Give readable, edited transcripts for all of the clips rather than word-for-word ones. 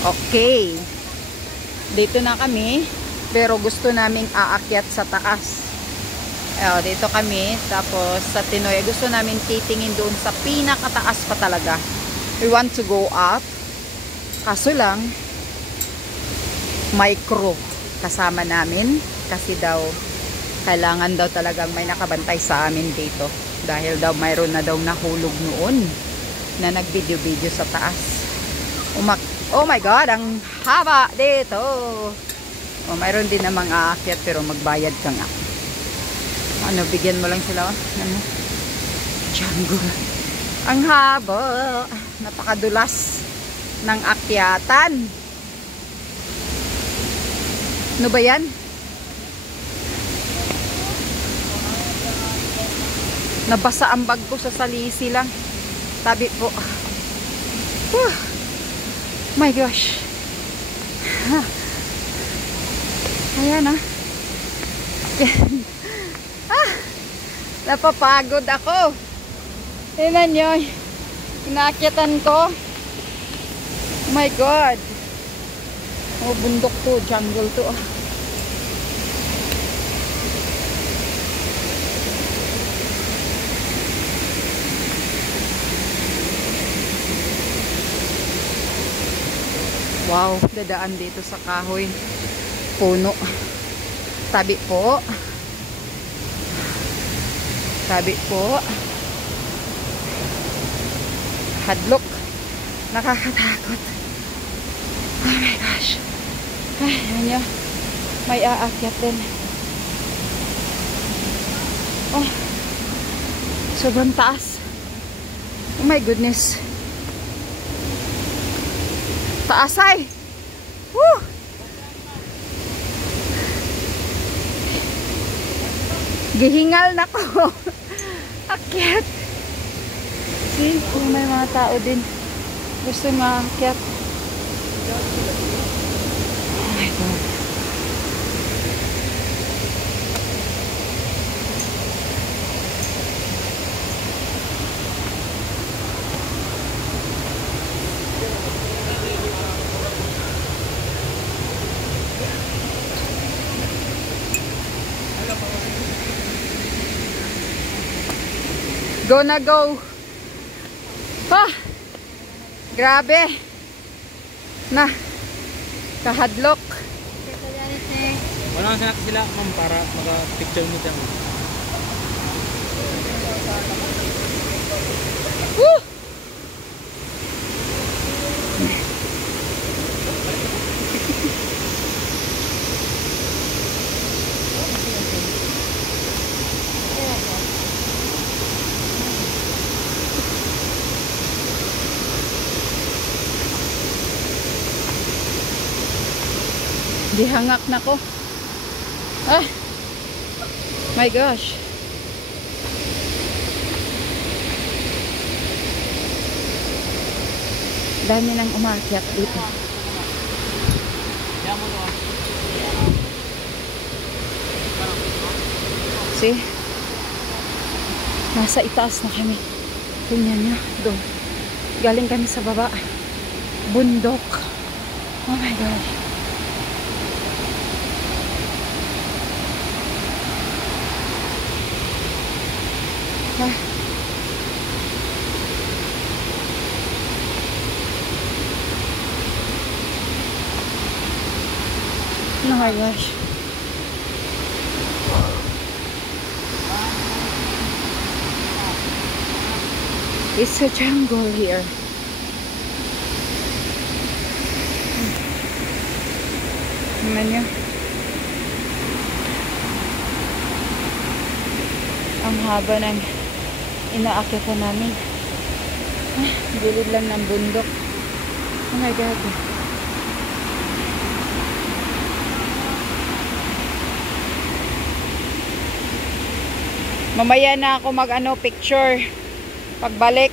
Okay. Dito na kami. Pero gusto naming aakyat sa taas. Dito kami. Tapos sa Tinoy, gusto namin titingin doon sa pinakataas pa talaga. We want to go up. Kaso lang, micro kasama namin. Kasi daw, kailangan daw talagang may nakabantay sa amin dito. Dahil daw mayroon na daw nahulog noon na nag-video-video sa taas. Oh my God, ang haba dito. Mayroon din namang aakyat pero magbayad ka nga. Bigyan mo lang sila. Jungle. Ang haba. Napakadulas ng akyatan. Ano ba yan? Nabasa ang bag ko sa salisi lang. Tabi po. My gosh. Ayan napapagod ako. Tingnan nyo. Inaakyatan ko. Oh my God. Bundok to. Jungle to. Wow, dadaan dito sa kahoy. Puno. Tabi po. Tabi po. Hadlok. Nakakatakot. Oh my gosh. Ay, yan yun. May aakyat din. Oh. Sobrang taas. Oh my goodness. Taas ay. Woo! Gihingal na ko. Akyat. See, kung may mga tao din gusto maakyat. Oh my God. Go na go. Grabe. Na. Kahadlok. Walang sanak sila, ma'am, para maka-picture mo dyan. Woo! Dihangak na ko. My gosh. Dami nang umakyat dito. See? Nasa itaas na kami. Tingnan nyo. Doon. Galing kami sa baba. Bundok. Oh my gosh. Oh my gosh. It's a jungle here. Tingnan nyo. Ang haba ng inaakyatan namin. Gilid lang ng bundok. Oh my God. Mamaya na ako picture pagbalik.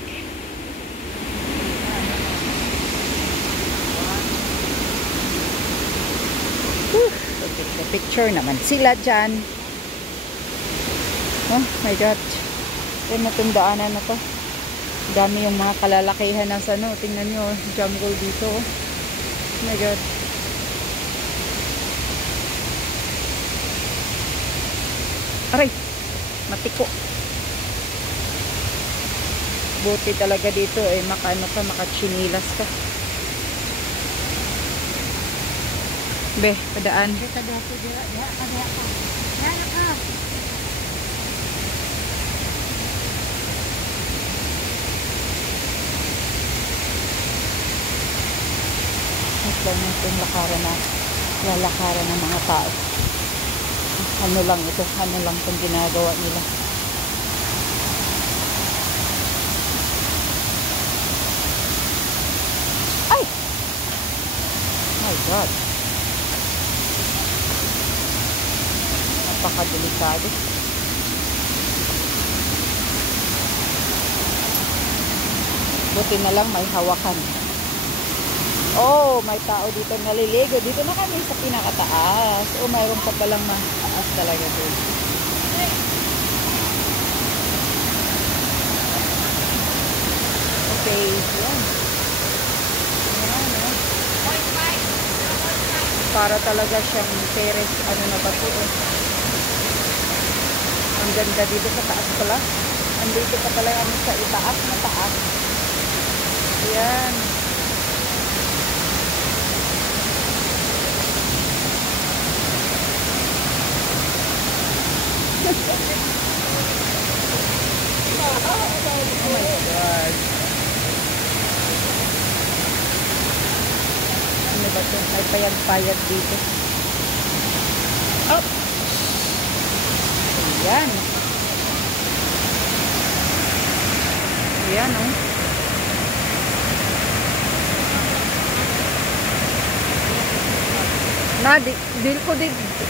Picture naman sila dyan. Oh my God. Yan na itong daanan na to. Dami yung mga kalalakihan ng tingnan nyo, jungle dito. my God. Aray, matiko. Buti talaga dito eh, makaano ka, makachinilas ka. Be, padaan. Ito na itong lalakaran ng mga tao. Ano lang ito, ano lang itong ginagawa nila. Ay! My God. Napakadelikado. Buti na lang may hawakan. Oh, may tao dito naliligo. Dito na kami sa pinakataas. Oh, mayroon pa palang mataas talaga doon. Okay, yan. Yan, oh. Para talaga siyang terrace. Ano na ba ito? Oh. Ang ganda dito sa taas pala. Andito pa pala kami sa itaas na taas. Yan. Oh my God. Ano ba ito? May payag-payag dito. Oh! Ayan. Ayan, oh. Na, di ko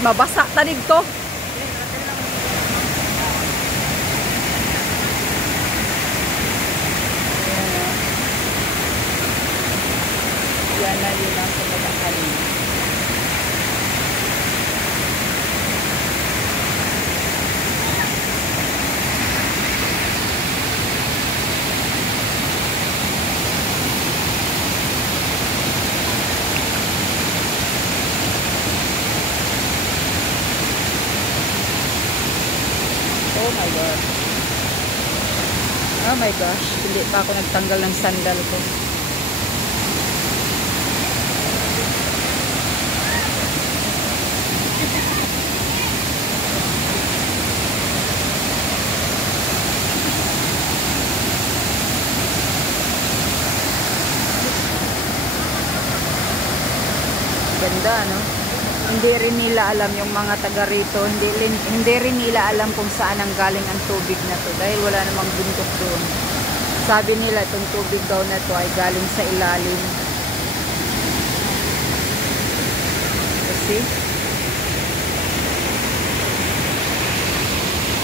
mabasa tanig to. Yan na yun ang sumabakal. Oh my God. Oh my gosh. Hindi pa ako nagtanggal ng sandal ko. Ganda, no? Hindi rin nila alam yung mga taga rito, hindi rin nila alam kung saan ang galing ang tubig na to dahil wala namang bundok doon. Sabi nila itong tubig daw na to ay galing sa ilalim. Kasi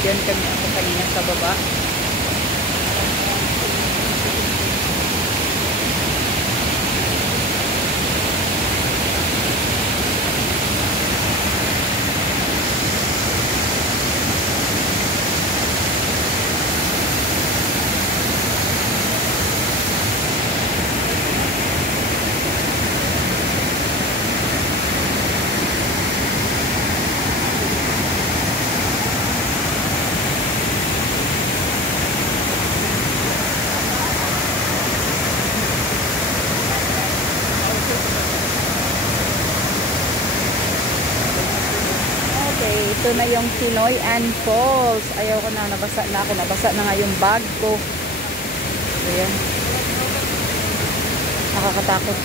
yan kami ako kanina sa baba. Ito na yung Pinoy and Falls. Ayaw ko na, nabasa na ako. Nabasa na nga yung bag ko. Ayan. Nakakatakot.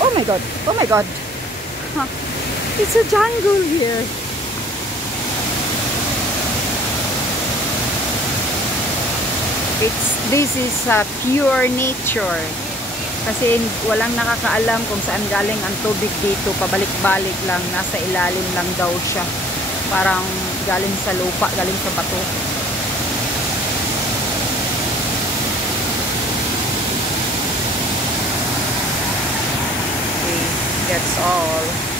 Oh my God. Oh my God. Huh. It's a jungle here. This is pure nature. Kasi walang nakakaalam kung saan galing ang tubig dito. Pabalik-balik lang. Nasa ilalim lang daw siya. Parang galing sa lupa, galing sa bato. Okay, that's all.